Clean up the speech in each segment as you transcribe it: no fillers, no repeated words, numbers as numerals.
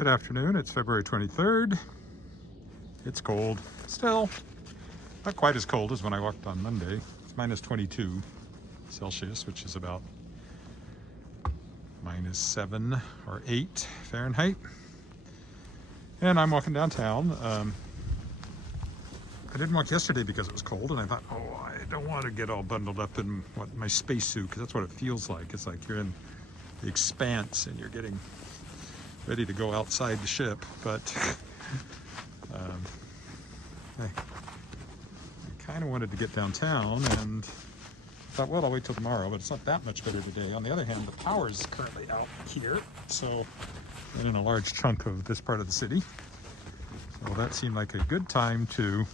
Good afternoon, it's February 23rd. It's cold. Still, not quite as cold as when I walked on Monday. It's minus 22 Celsius, which is about minus 7 or 8 Fahrenheit. And I'm walking downtown. I didn't walk yesterday because it was cold, and I thought, oh, I don't want to get all bundled up in my spacesuit, because that's what it feels like. It's like you're in the expanse and you're getting ready to go outside the ship, but I kind of wanted to get downtown and thought, well, I'll wait till tomorrow, but it's not that much better today. On the other hand, the power is currently out here, so and in a large chunk of this part of the city. So that seemed like a good time to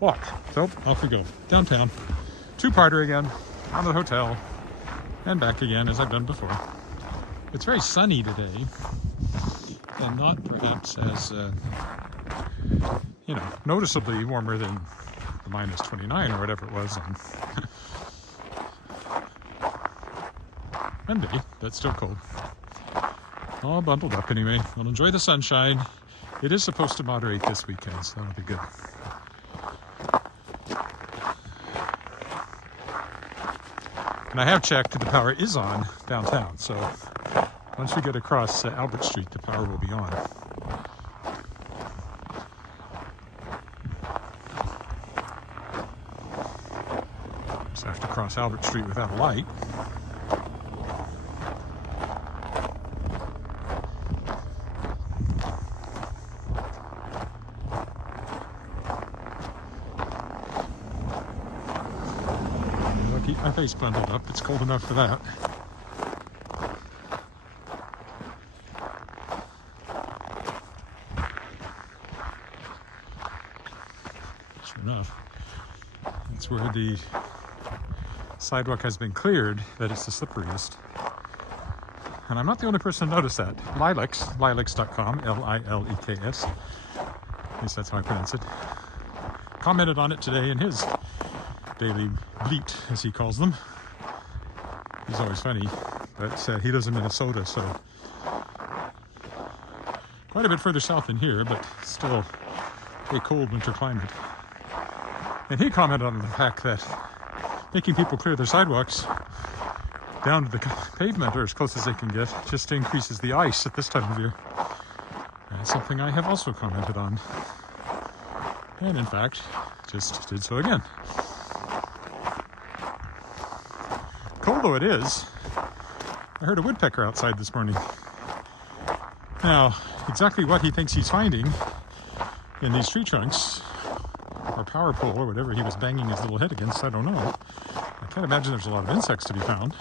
walk. So off we go downtown. Two-parter again, on the hotel, and back again as I've done before. It's very sunny today, and not perhaps as, noticeably warmer than the minus 29 or whatever it was on Monday, but still cold. All bundled up anyway. We'll enjoy the sunshine. It is supposed to moderate this weekend, so that'll be good. And I have checked, the power is on downtown, so once we get across Albert Street, the power will be on. Just have to cross Albert Street without a light. Keep my face bundled up, it's cold enough for that. Sure enough, that's where the sidewalk has been cleared that it's the slipperiest. And I'm not the only person to notice that. Lilacs.com, L-I-L-E-K-S, at least that's how I pronounce it, commented on it today in his daily bleat, as he calls them. He's always funny, but he lives in Minnesota, so quite a bit further south than here, but still a cold winter climate. And he commented on the fact that making people clear their sidewalks down to the pavement, or as close as they can get, just increases the ice at this time of year. That's something I have also commented on, and in fact just did so again. Cold though it is, I heard a woodpecker outside this morning. Now, exactly what he thinks he's finding in these tree trunks, or power pole, or whatever he was banging his little head against, I don't know. I can't imagine there's a lot of insects to be found.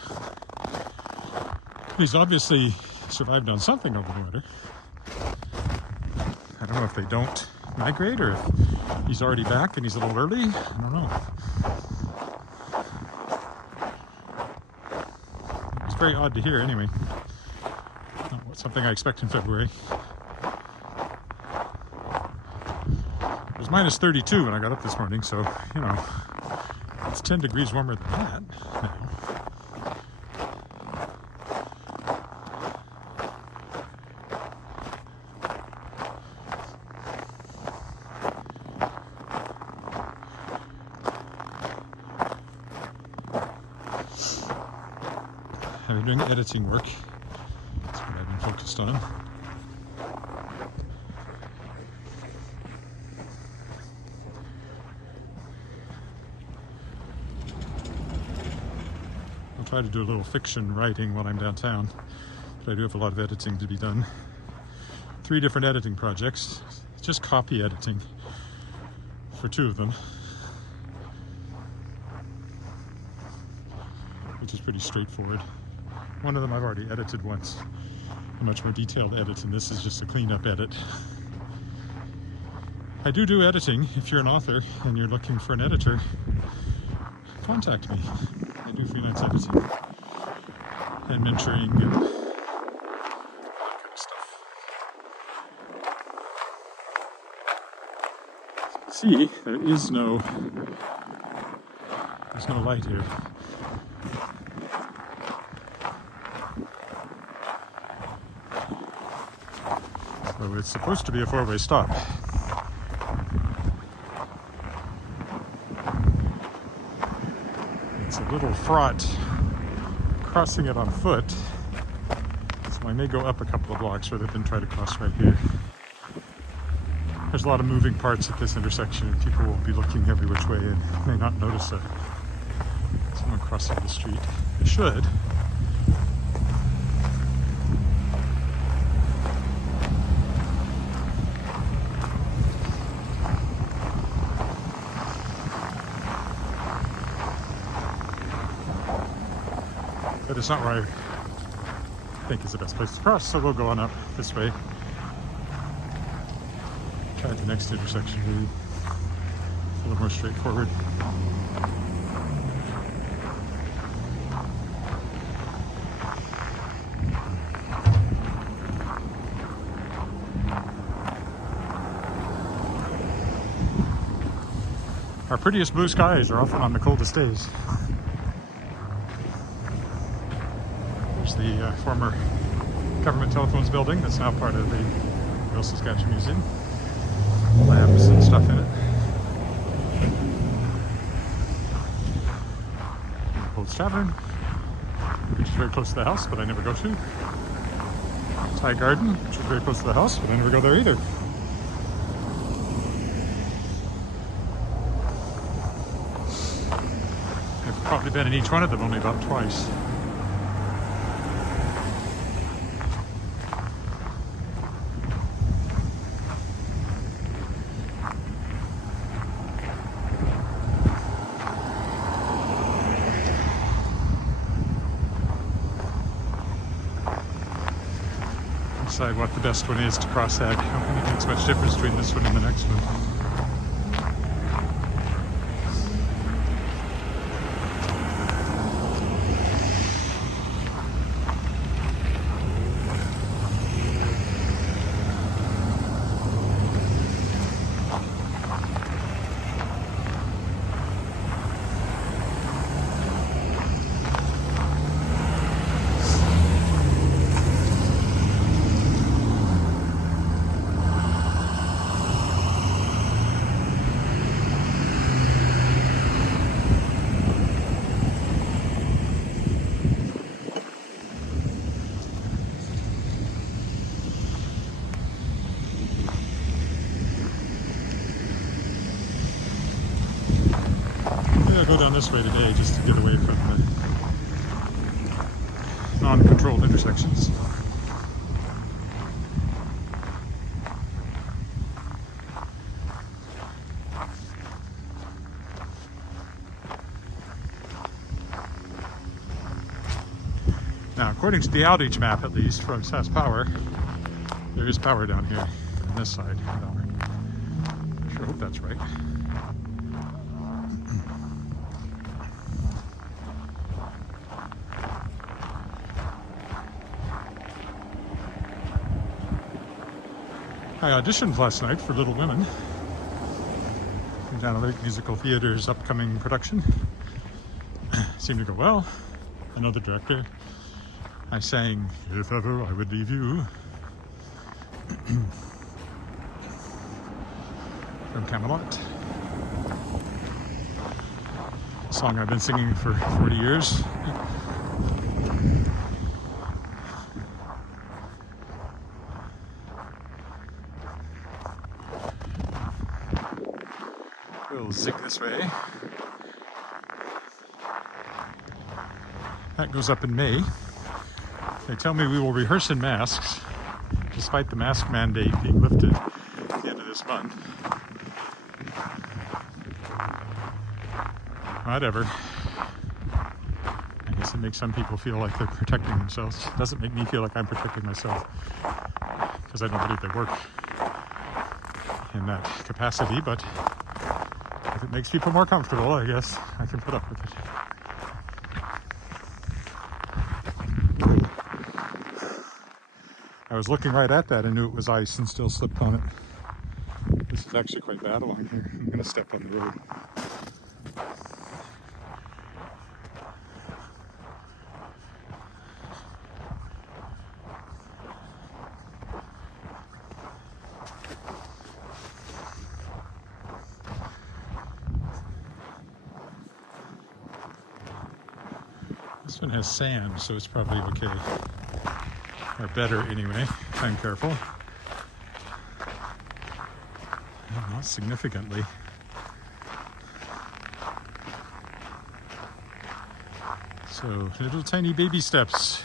He's obviously survived on something over the winter. I don't know if they don't migrate, or if he's already back and he's a little early. I don't know. Very odd to hear anyway. Not something I expect in February. It was minus 32 when I got up this morning, so, it's 10 degrees warmer than that now. I've been doing editing work. That's what I've been focused on. I'll try to do a little fiction writing while I'm downtown, but I do have a lot of editing to be done. 3 different editing projects, just copy editing for 2 of them, which is pretty straightforward. One of them I've already edited once, a much more detailed edit, and this is just a cleanup edit. I do editing. If you're an author and you're looking for an editor, contact me. I do freelance editing and mentoring and that kind of stuff. See, there is no There's no light here. So it's supposed to be a four-way stop. It's a little fraught crossing it on foot, so I may go up a couple of blocks rather than try to cross right here. There's a lot of moving parts at this intersection, and people will be looking every which way and may not notice someone crossing the street. They should. But it's not where I think is the best place to cross, so we'll go on up this way. Try the next intersection to be a little more straightforward. Our prettiest blue skies are often on the coldest days. There's the former government telephones building that's now part of the Hotel Saskatchewan Museum. Labs and stuff in it. Old Tavern, which is very close to the house, but I never go to. Thai Garden, which is very close to the house, but I never go there either. I've probably been in each one of them only about twice. Decide what the best one is to cross that. I don't think it makes much difference between this one and the next one. I'll go down this way today just to get away from the non-controlled intersections. Now, according to the outage map, at least from Sask Power, there is power down here on this side. I sure hope that's right. I auditioned last night for Little Women, Regina Lake Musical Theater's upcoming production. Seemed to go well. I know the director. I sang "If Ever I Would Leave You" from Camelot. A song I've been singing for 40 years. We'll zig this way. That goes up in May. They tell me we will rehearse in masks, despite the mask mandate being lifted at the end of this month. Whatever. I guess it makes some people feel like they're protecting themselves. It doesn't make me feel like I'm protecting myself, because I don't believe they work in that capacity, but if it makes people more comfortable, I guess I can put up with it. I was looking right at that and knew it was ice and still slipped on it. This is actually quite bad along here. I'm going to step on the road. This one has sand, so it's probably okay. Or better anyway, if I'm careful. Well, not significantly. So, little tiny baby steps.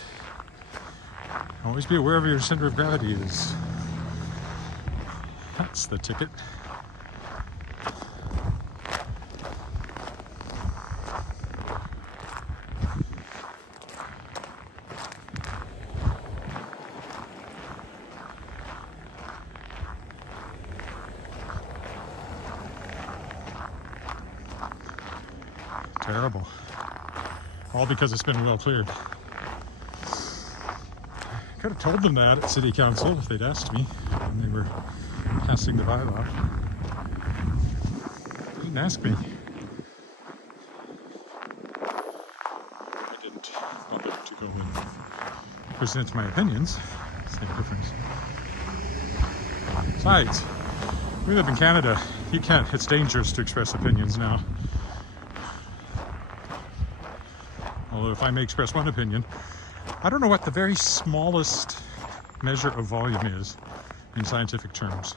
Always be aware of where your center of gravity is. That's the ticket. Terrible. All because it's been well cleared. I could have told them that at City Council if they'd asked me when they were passing the bylaw. They didn't ask me. I didn't bother to go and present my opinions. Same difference. Besides, we live in Canada. You can't, it's dangerous to express opinions now. Although if I may express one opinion, I don't know what the very smallest measure of volume is in scientific terms.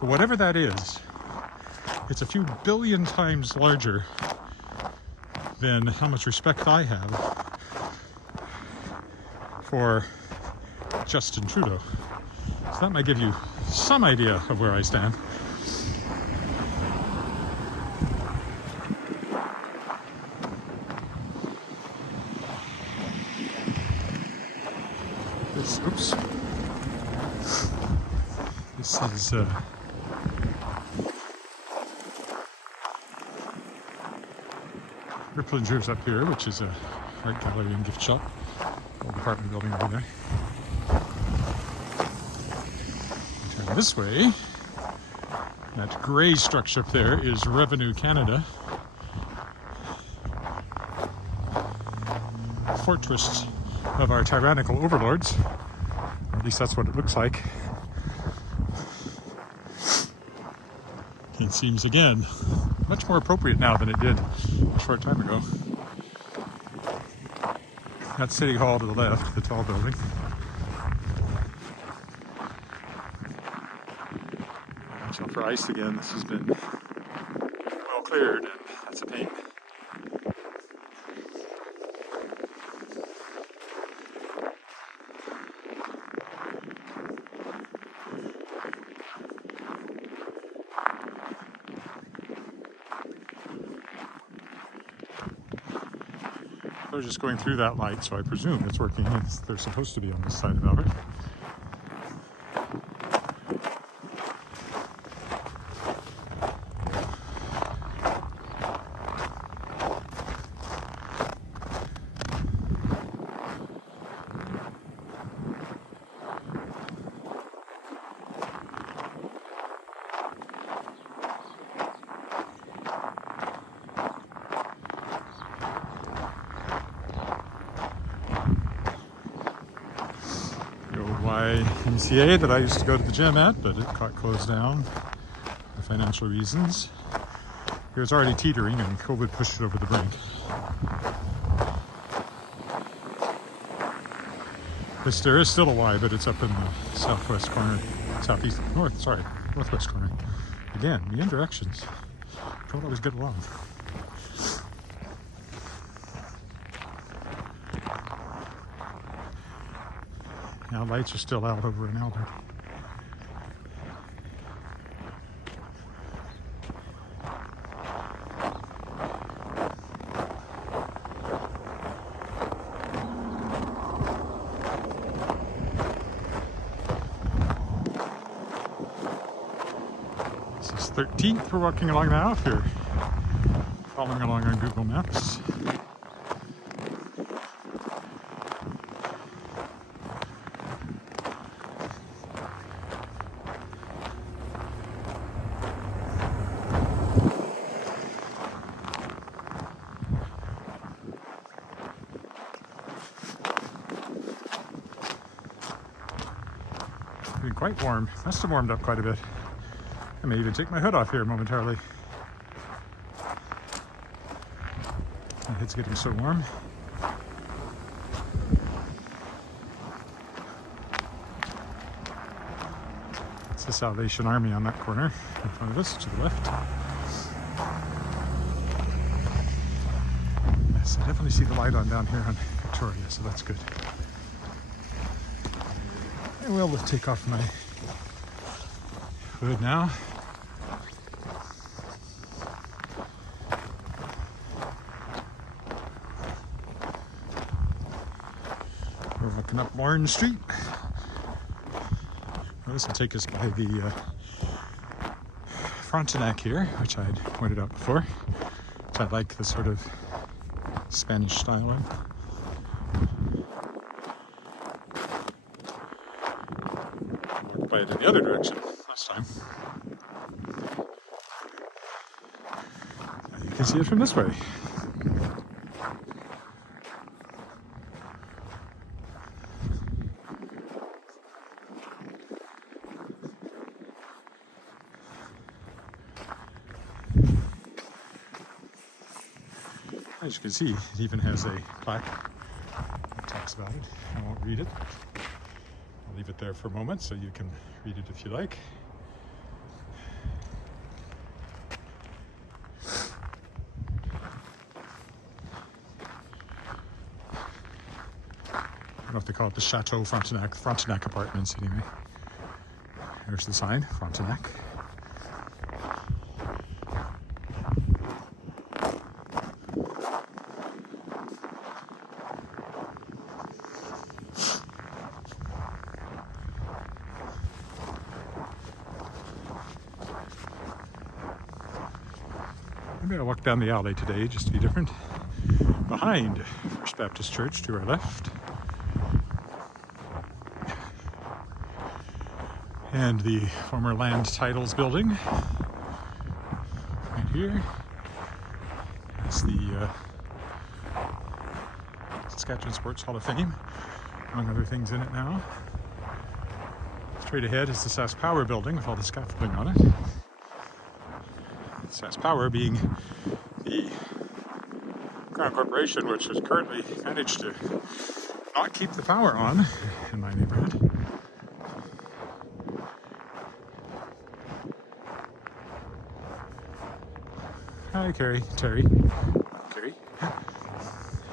But whatever that is, it's a few billion times larger than how much respect I have for Justin Trudeau. So that might give you some idea of where I stand. Oops. This is Ripplingers up here, which is a art gallery and gift shop. Old apartment building over there. Turn this way. That grey structure up there is Revenue Canada. Fortress of our tyrannical overlords. At least that's what it looks like. It seems, again, much more appropriate now than it did a short time ago. That's City Hall to the left, the tall building. Watch out for ice again. This has been well cleared, and that's a pain. They're just going through that light, so I presume it's working. They're supposed to be on this side of Albert. YMCA that I used to go to the gym at, but it got closed down for financial reasons. It was already teetering and COVID pushed it over the brink. There is still a Y, but it's up in the southwest corner, northwest corner. Again, me and directions. Don't always get along. Now lights are still out over in Albert. This is 13th we're walking along now if you're following along on Google Maps. Been quite warm. Must have warmed up quite a bit. I may even take my hood off here momentarily. My head's getting so warm. It's the Salvation Army on that corner in front of us to the left. Yes, I definitely see the light on down here on Victoria, so that's good. I will take off my hood now. We're looking up Warren Street. Well, this will take us by the Frontenac here, which I'd pointed out before, which I like the sort of Spanish style of. Walked by it in the other direction last time. You can see it from this way. As you can see, it even has a plaque that talks about it. I won't read it. I'll leave it there for a moment so you can read it if you like. I don't know if they call it the Chateau Frontenac, Frontenac Apartments anyway. There's the sign, Frontenac. Maybe I'll walk down the alley today just to be different. Behind First Baptist Church to our left. And the former Land Titles building. Right here. That's the Saskatchewan Sports Hall of Fame, among other things in it now. Straight ahead is the Sask Power building with all the scaffolding on it. Sask Power being the Crown Corporation, which has currently managed to not keep the power on in my neighborhood. Hi, Terry. Carrie.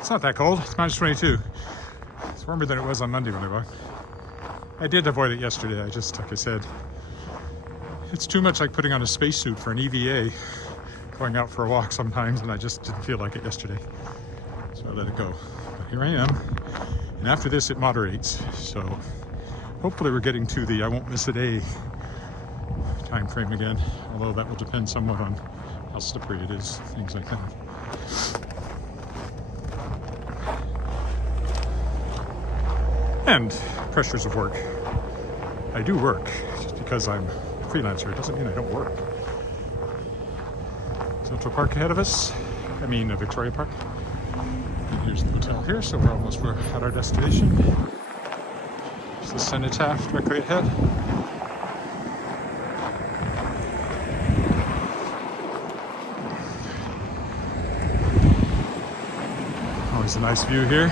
It's not that cold. It's minus 22. It's warmer than it was on Monday when I walked. I did avoid it yesterday. I just, like I said, it's too much like putting on a spacesuit for an EVA, going out for a walk sometimes, and I just didn't feel like it yesterday. So I let it go. But here I am. And after this, it moderates. So hopefully we're getting to the I won't miss a day time frame again, although that will depend somewhat on how slippery it is, things like that. And pressures of work. I do work. Just because I'm a freelancer, it doesn't mean I don't work. Central Park ahead of us. I mean Victoria Park. And here's the hotel here, so we're almost at our destination. There's the cenotaph directly ahead. Always a nice view here.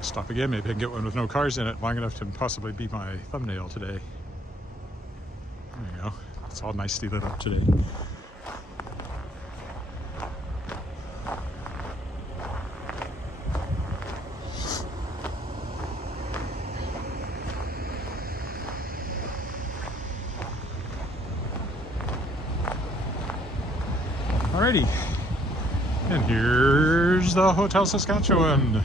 Stop again, maybe I can get one with no cars in it long enough to possibly be my thumbnail today. There you go. It's all nicely lit up today. Alrighty. And here's the Hotel Saskatchewan.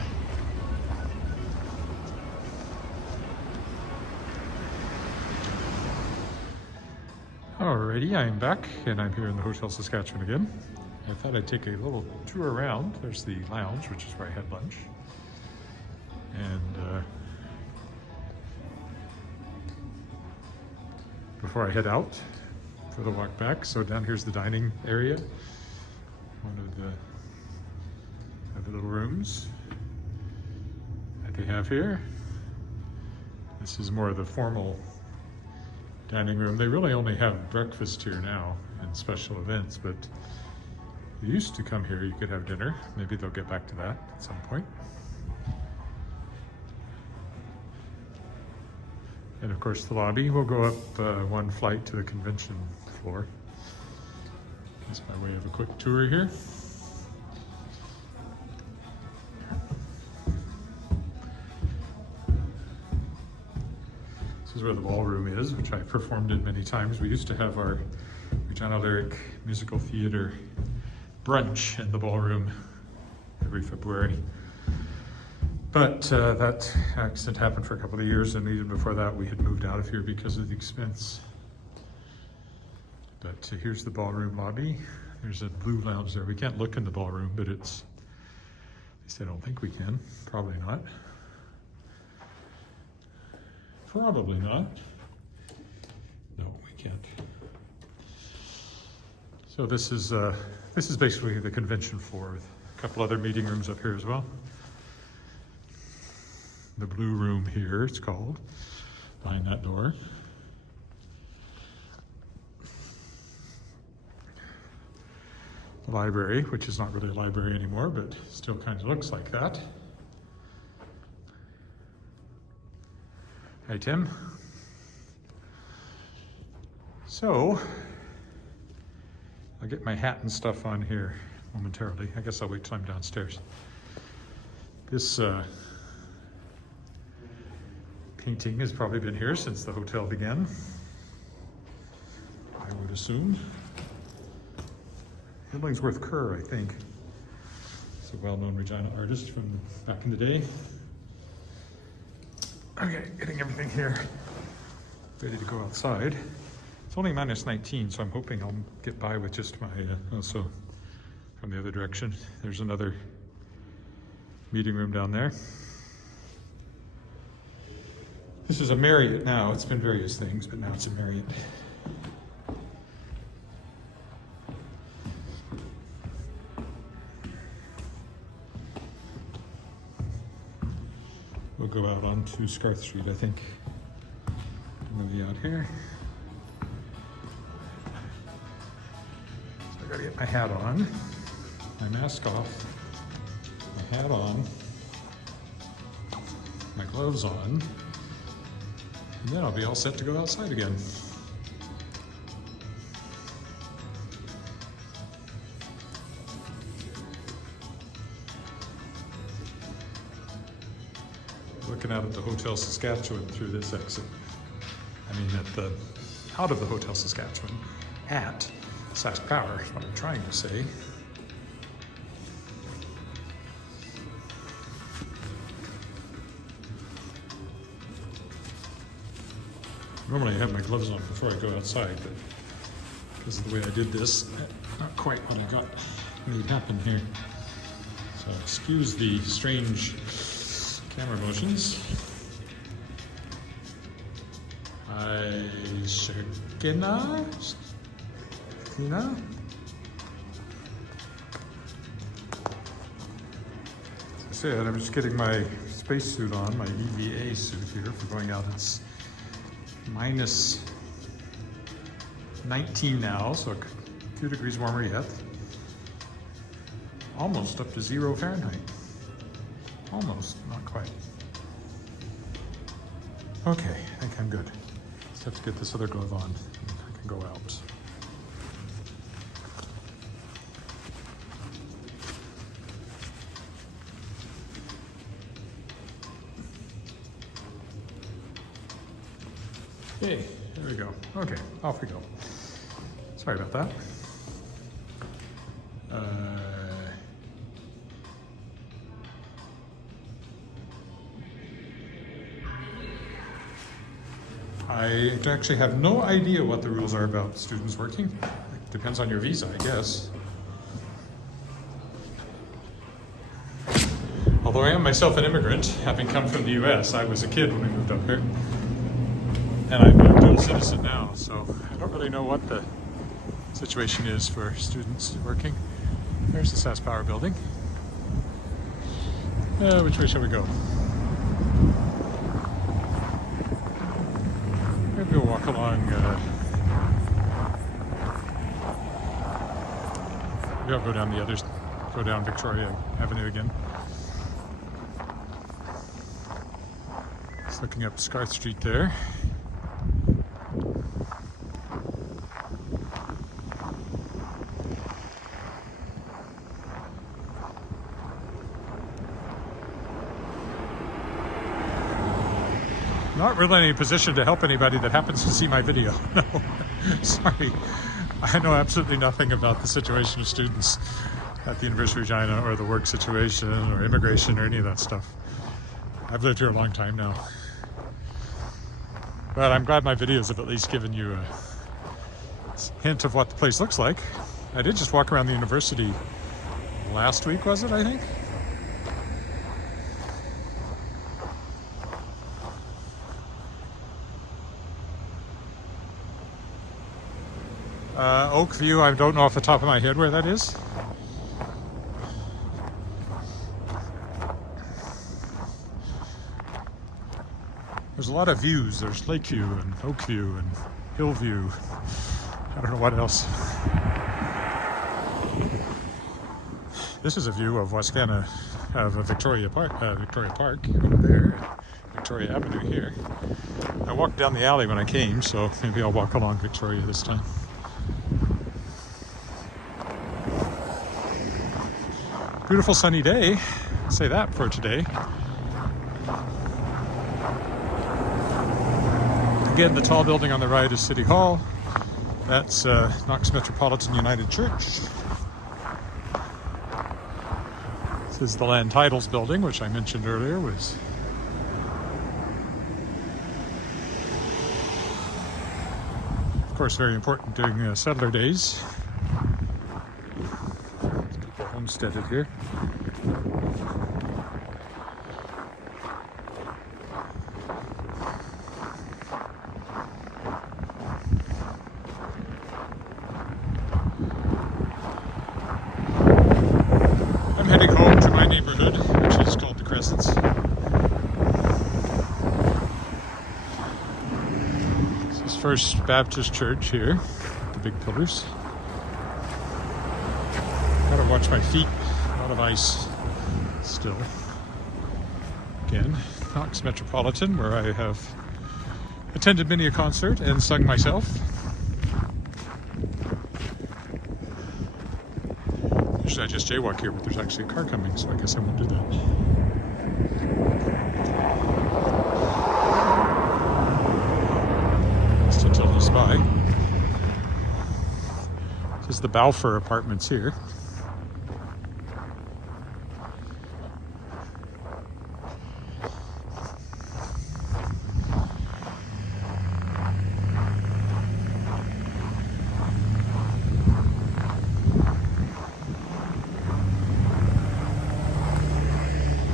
Alrighty, I am back, and I'm here in the Hotel Saskatchewan again. I thought I'd take a little tour around. There's the lounge, which is where I had lunch. And before I head out for the walk back, so down here's the dining area. One of the little rooms that they have here. This is more of the formal dining room. They really only have breakfast here now and special events, but you used to come here, you could have dinner. Maybe they'll get back to that at some point. And of course the lobby will go up one flight to the convention floor. That's my way of a quick tour here. This is where the ballroom is, which I performed in many times. We used to have our Regina Lyric Musical Theater brunch in the ballroom every February. But that accident happened for a couple of years, and even before that we had moved out of here because of the expense. But here's the ballroom lobby. There's a blue lounge there. We can't look in the ballroom, but it's, at least I don't think we can. Probably not. Probably not. No, we can't. So this is basically the convention floor with a couple other meeting rooms up here as well. The blue room here, it's called, behind that door. The library, which is not really a library anymore, but still kind of looks like that. Hi, Tim. So, I'll get my hat and stuff on here momentarily. I guess I'll wait till I'm downstairs. This painting has probably been here since the hotel began, I would assume. Hillingsworth Kerr, I think. He's a well-known Regina artist from back in the day. Okay, getting everything here ready to go outside. It's only -19, so I'm hoping I'll get by with just my, also from the other direction, there's another meeting room down there. This is a Marriott now. It's been various things, but now it's a Marriott. We'll go out onto Scarth Street, I think. Movie out here. So I gotta get my hat on, my mask off, my hat on, my gloves on, and then I'll be all set to go outside again. Looking out at the Hotel Saskatchewan through this exit. I mean, out of the Hotel Saskatchewan, at Sask Power, is what I'm trying to say. Normally I have my gloves on before I go outside, but because of the way I did this, not quite what I got made happen here. So excuse the strange camera motions. Regina? Tina? As I said, I'm just getting my spacesuit on, my EVA suit here for going out. It's -19 now, so a few degrees warmer yet. Almost up to 0 Fahrenheit. Almost, not quite. Okay, I think I'm good. Just have to get this other glove on and I can go out. Okay, there we go. Okay, off we go. Sorry about that. I actually have no idea what the rules are about students working. It depends on your visa, I guess. Although I am myself an immigrant, having come from the US, I was a kid when we moved up here. And I'm a dual citizen now, so I don't really know what the situation is for students working. There's the Sask Power building. Which way shall we go? Maybe we'll walk along Maybe I'll go down go down Victoria Avenue again. Just looking up Scarth Street there. Not really in any position to help anybody that happens to see my video. No, sorry. I know absolutely nothing about the situation of students at the University of Regina or the work situation or immigration or any of that stuff. I've lived here a long time now. But I'm glad my videos have at least given you a hint of what the place looks like. I did just walk around the university last week, was it, I think? Oakview, I don't know off the top of my head where that is. There's a lot of views. There's Lakeview and Oakview and Hillview. I don't know what else. This is a view of Wascana, of Victoria Park over there, Victoria Avenue here. I walked down the alley when I came, so maybe I'll walk along Victoria this time. Beautiful sunny day. I'll say that for today. Again, the tall building on the right is City Hall. That's Knox Metropolitan United Church. This is the Land Titles building, which I mentioned earlier was of course very important during settler days. People homesteaded here. I'm heading home to my neighborhood, which is called the Crescents. This is First Baptist Church here, the big pillars. Gotta watch my feet, a lot of ice still. Again, Knox Metropolitan, where I have attended many a concert and sung myself. Usually I just jaywalk here, but there's actually a car coming, so I guess I won't do that. Just until he's by. This is the Balfour Apartments here.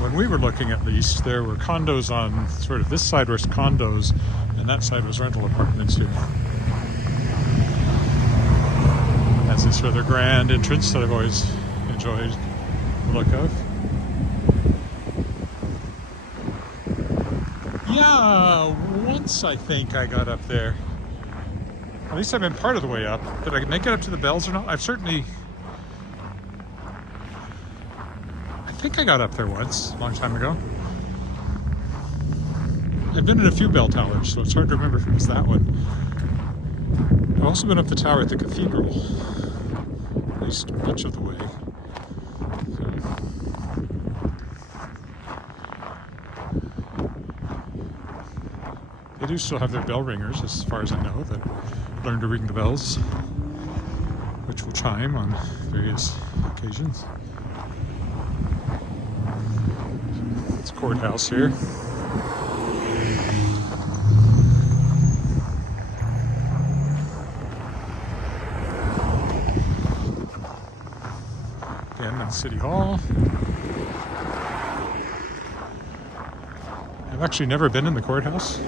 When we were looking, at least, there were condos on sort of this side was condos and that side was rental apartments here. That's this rather grand entrance that I've always enjoyed the look of. Yeah, once I think I got up there. At least I've been part of the way up. Did I make it up to the bells or not? I've certainly... I think I got up there once, a long time ago. I've been in a few bell towers, so it's hard to remember if it was that one. I've also been up the tower at the cathedral, at least much of the way. They do still have their bell ringers, as far as I know, that learn to ring the bells, which will chime on various occasions. It's courthouse here. Again, that's City Hall. I've actually never been in the courthouse.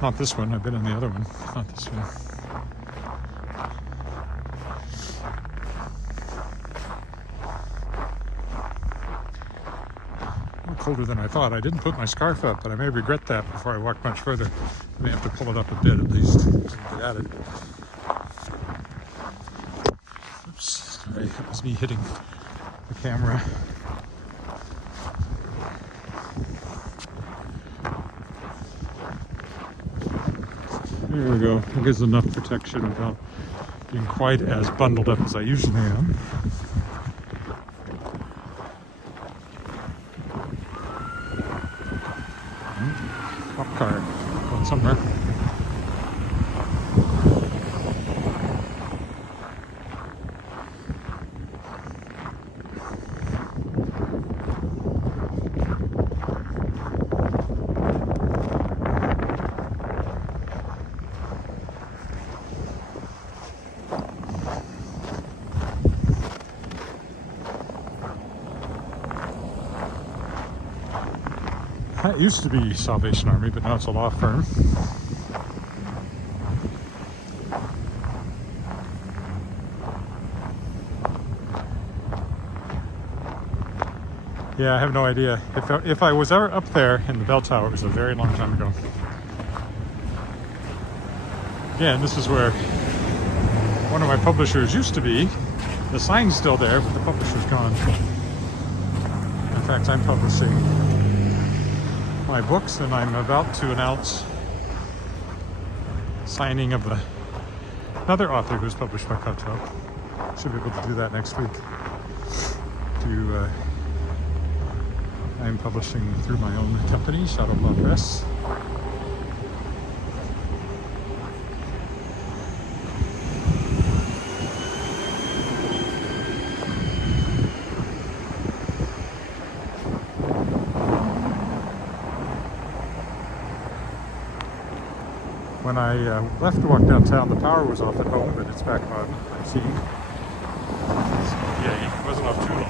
Not this one, I've been in the other one, not this one. Colder than I thought. I didn't put my scarf up, but I may regret that before I walk much further. I may have to pull it up a bit at least to get at it. Oops. Sorry, it was me hitting the camera. There we go. That gives enough protection without being quite as bundled up as I usually am. Cop car going somewhere. That used to be Salvation Army, but now it's a law firm. Yeah, I have no idea. If I was ever up there in the bell tower, it was a very long time ago. Again, this is where one of my publishers used to be. The sign's still there, but the publisher's gone. In fact, I'm publishing my books, and I'm about to announce signing of another author who's published by Hotel. Should be able to do that next week. I'm publishing through my own company, Shadow Law Press. When I left to walk downtown, the power was off at home, but it's back on, I see. Yeah, it wasn't off too long.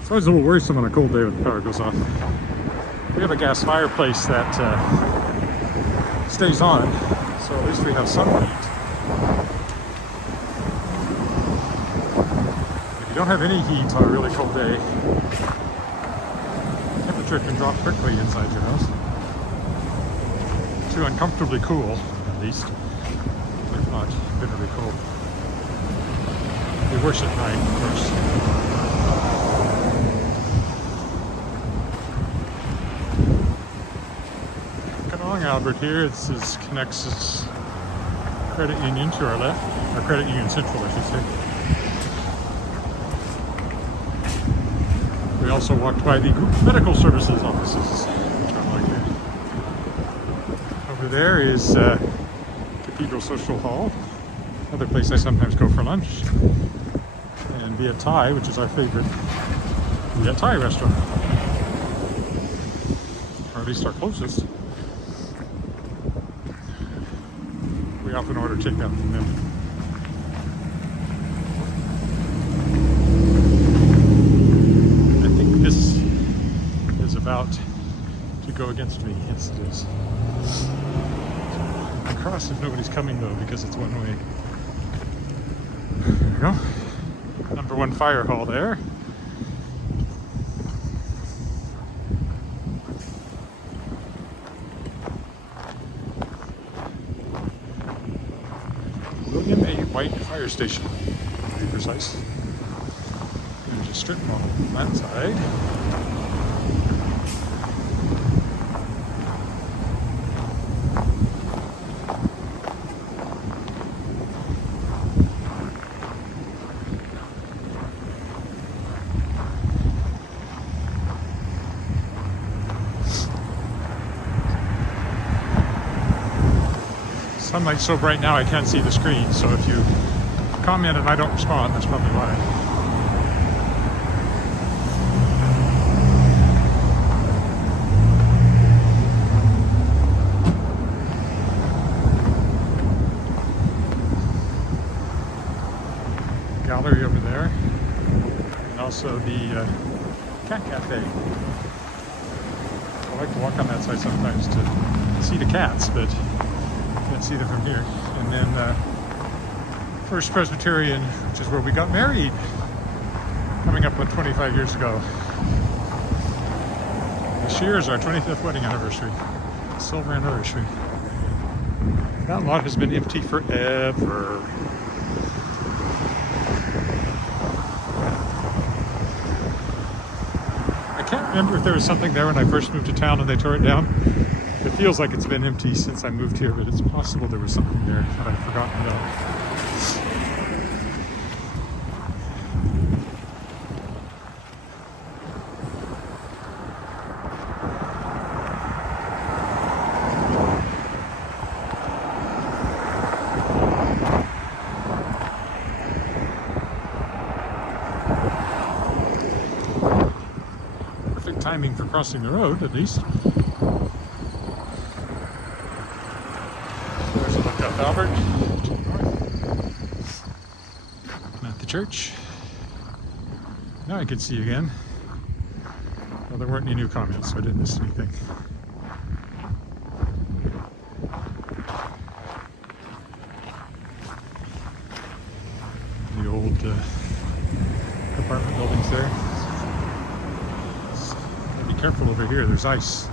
It's always a little worrisome on a cold day when the power goes off. We have a gas fireplace that stays on, so at least we have some heat. If you don't have any heat on a really cold day, temperature can drop quickly inside your house. Too uncomfortably cool, at least, if not bitterly cold. It'd be worse at night, of course. Coming along Albert here, this connects this credit union to our left, or credit union central, I should say. We also walked by the group medical services offices, which I like here. Over there is Cathedral Social Hall, another place I sometimes go for lunch, and Viet Thai, which is our favorite Viet Thai restaurant, or at least our closest. We often order takeout from them. I think this is about to go against me. Yes, it is. I cross if nobody's coming though, because it's one way. There we go. Number 1 fire hall there. William A. White Fire Station, to be precise. There's a strip mall on that side. Sunlight's so bright now I can't see the screen, so if you comment and I don't respond, that's probably why. Gallery over there, and also the cat cafe. I like to walk on that side sometimes to see the cats, but can't see them from here. And then First Presbyterian, which is where we got married, coming up on 25 years ago. This year is our 25th wedding anniversary, silver anniversary. That lot has been empty forever. Remember if there was something there when I first moved to town and they tore it down? It feels like it's been empty since I moved here, but it's possible there was something there that I've forgotten about. Timing for crossing the road, at least. There's a look up Albert to the north. I'm at the church. Now I can see you again. Well, there weren't any new comments, so I didn't miss anything. The old apartment buildings there. Careful over here, there's ice.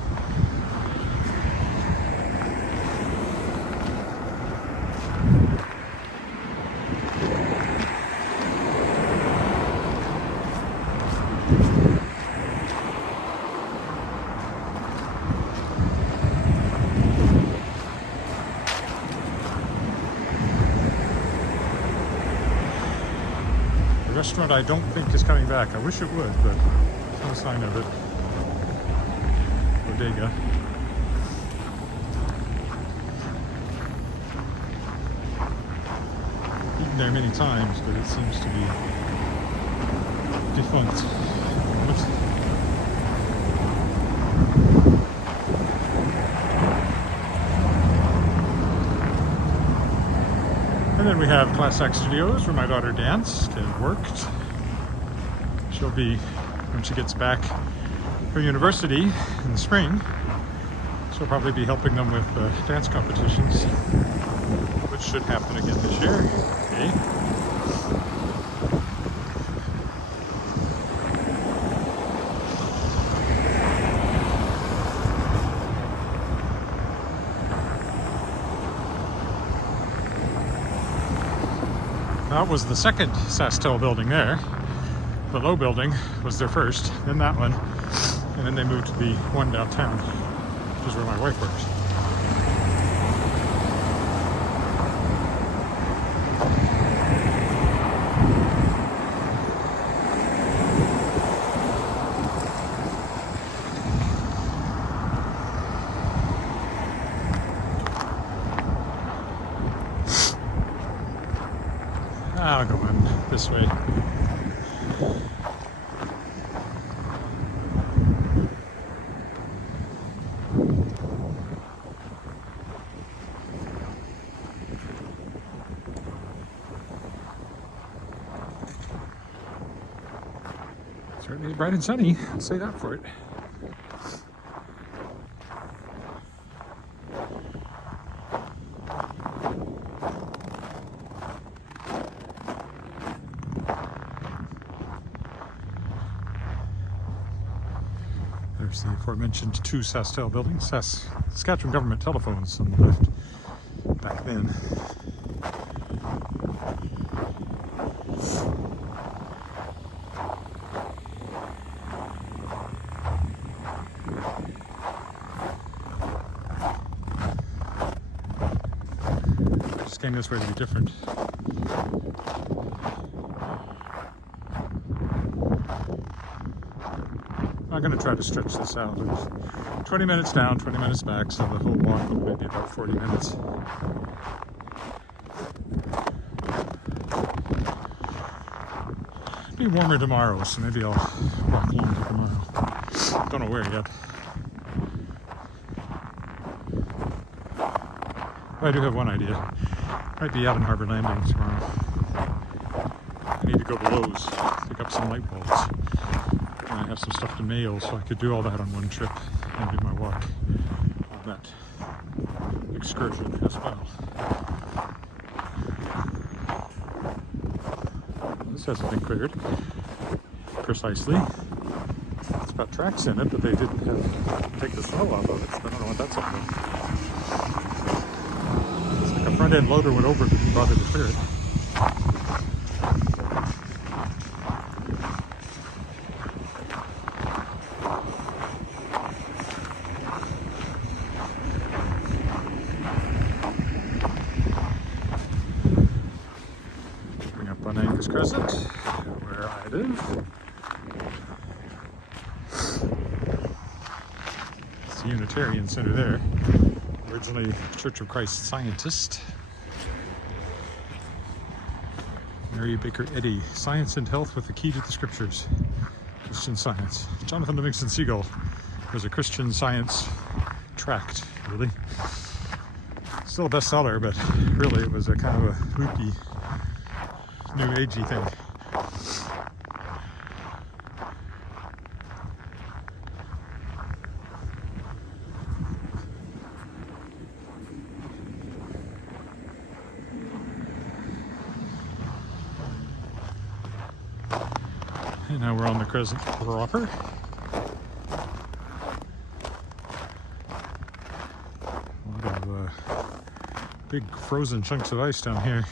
The restaurant I don't think is coming back. I wish it would, but there's no sign of it. Bodega. Eaten there many times, but it seems to be defunct. Oops. And then we have Class X Studios, where my daughter danced and worked. She'll be, when she gets back from university in the spring, she'll probably be helping them with dance competitions, which should happen again this year. Okay. That was the second Sastel building there. The low building was their first, then that one, and then they moved to the one downtown, which is where my wife works. I'll go in this way. Certainly bright and sunny, I'll say that for it. There's the aforementioned two Sastel buildings, Saskatchewan government telephones on the left back then. Just came this way to be different. I'm going to try to stretch this out. It's 20 minutes down, 20 minutes back, so the whole walk will maybe about 40 minutes. It'll be warmer tomorrow, so maybe I'll walk longer tomorrow. Don't know where yet. But I do have one idea. Might be out in Harbor Landing tomorrow. I need to go to Lowe's, pick up some light bulbs. I have some stuff to mail, so I could do all that on one trip and do my walk on that excursion as well. This hasn't been cleared precisely. It's got tracks in it, but they didn't take the snow off of it, so I don't know what that's all about. It's like a front end loader went over, but didn't bother to clear it. West Crescent, where I live. It's the Unitarian Center there. Originally Church of Christ Scientist. Mary Baker Eddy, Science and Health with the Key to the Scriptures. Christian Science. Jonathan Livingston Seagull was a Christian Science tract, really. Still a bestseller, but really it was a kind of a loopy, new agey thing. And now we're on the Crescent proper. A lot of big frozen chunks of ice down here.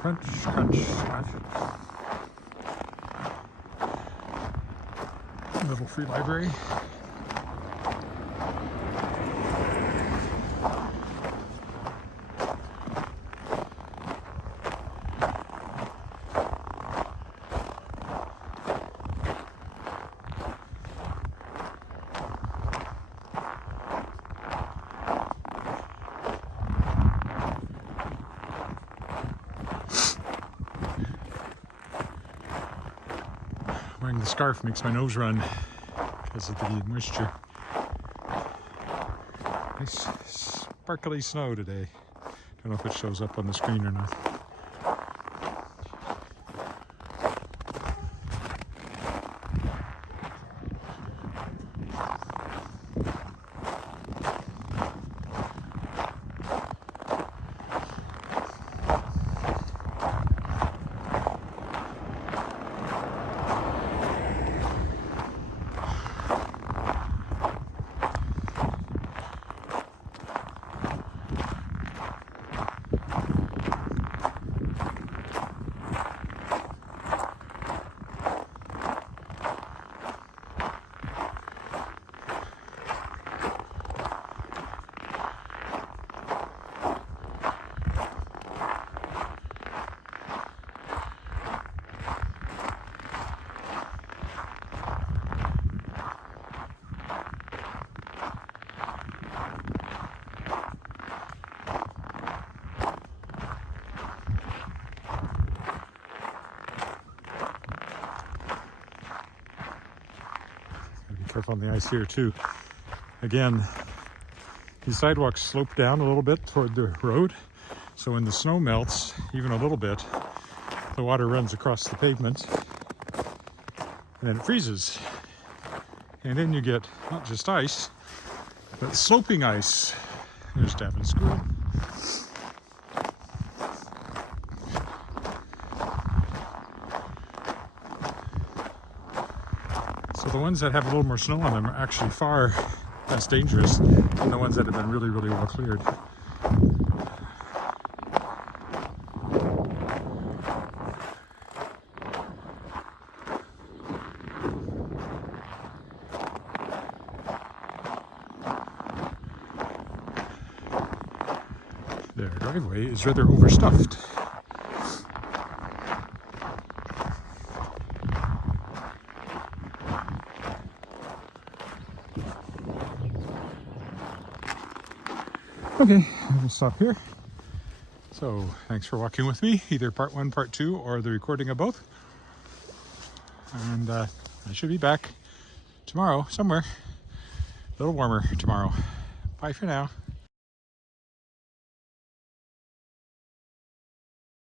Crunch, crunch, crunch. Little free library. Wearing the scarf makes my nose run because of the moisture. Nice sparkly snow today. Don't know if it shows up on the screen or not. Careful on the ice here too. Again, these sidewalks slope down a little bit toward the road, so when the snow melts even a little bit, the water runs across the pavement and then it freezes, and then you get not just ice but sloping ice. There's Davin School. So the ones that have a little more snow on them are actually far less dangerous than the ones that have been really, really well cleared. Their driveway is rather overstuffed. Okay, we'll stop here. So thanks for walking with me, either part 1, part 2, or the recording of both. And I should be back tomorrow somewhere. A little warmer tomorrow. Bye for now.